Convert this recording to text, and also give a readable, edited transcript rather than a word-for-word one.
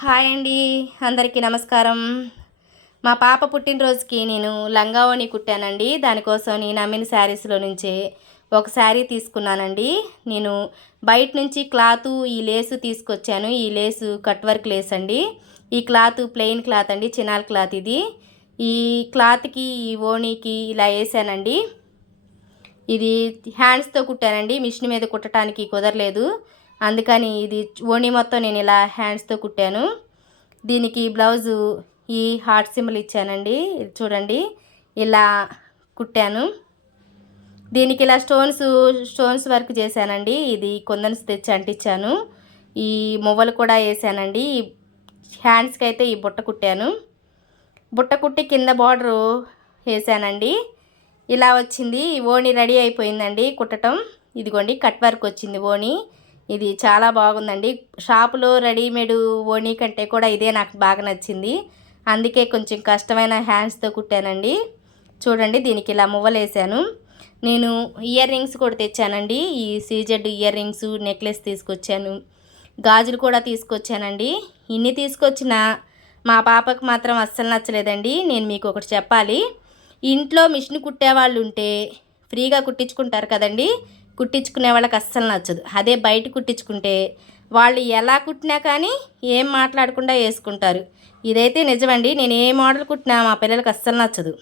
Hi అండి, అందరికీ నమస్కారం. మా పాప పుట్టినరోజుకి నేను లంగా ఓణి కుట్టానండి. దానికోసం నేను అమ్మిన శారీస్లో నుంచే ఒక శారీ తీసుకున్నానండి. నేను బయట నుంచి క్లాతు ఈ లేసు తీసుకొచ్చాను. ఈ లేసు కట్ వర్క్ లేస్ అండి. ఈ క్లాత్ ప్లెయిన్ క్లాత్ అండి, చినాల్ క్లాత్ ఇది. ఈ క్లాత్కి ఈ ఓణీకి ఇలా వేసానండి. ఇది హ్యాండ్స్తో కుట్టానండి, మిషన్ మీద కుట్టడానికి కుదరలేదు. అందుకని ఇది ఓణీ మొత్తం నేను ఇలా హ్యాండ్స్తో కుట్టాను. దీనికి బ్లౌజు ఈ హార్ట్ సింబల్ ఇచ్చానండి. ఇది చూడండి, ఇలా కుట్టాను. దీనికి ఇలా స్టోన్స్ వర్క్ చేశానండి. ఇది కొందన్స్ తెచ్చి అంటించాను. ఈ మువ్వలు కూడా వేసానండి. హ్యాండ్స్కి అయితే ఈ బుట్ట కుట్టాను. బుట్ట కుట్టి కింద బార్డరు వేసానండి. ఇలా వచ్చింది. ఓణి రెడీ అయిపోయిందండి కుట్టడం. ఇదిగోండి కట్ వర్క్ వచ్చింది ఓణి. ఇది చాలా బాగుందండి. షాపులో రెడీమేడ్ ఓణి కంటే కూడా ఇదే నాకు బాగా నచ్చింది. అందుకే కొంచెం కష్టమైన హ్యాండ్స్తో కుట్టానండి. చూడండి, దీనికి ఇలా మువ్వలేసాను. నేను ఇయర్ రింగ్స్ కూడా తెచ్చానండి. ఈ సీజెడ్ ఇయర్ రింగ్స్, నెక్లెస్ తీసుకొచ్చాను. గాజులు కూడా తీసుకొచ్చానండి. ఇన్ని తీసుకొచ్చినా మా పాపకు మాత్రం అస్సలు నచ్చలేదండి. నేను మీకు ఒకటి చెప్పాలి. ఇంట్లో మిషన్ కుట్టేవాళ్ళు ఉంటే ఫ్రీగా కుట్టించుకుంటారు కదండి. కుట్టించుకునే వాళ్ళకి అస్సలు నచ్చదు. అదే బయట కుట్టించుకుంటే వాళ్ళు ఎలా కుట్టినా కానీ ఏం మాట్లాడకుండా వేసుకుంటారు. ఇదైతే నిజమండి. నేను ఏ మోడల్ కుట్టినా మా పిల్లలకి అస్సలు నచ్చదు.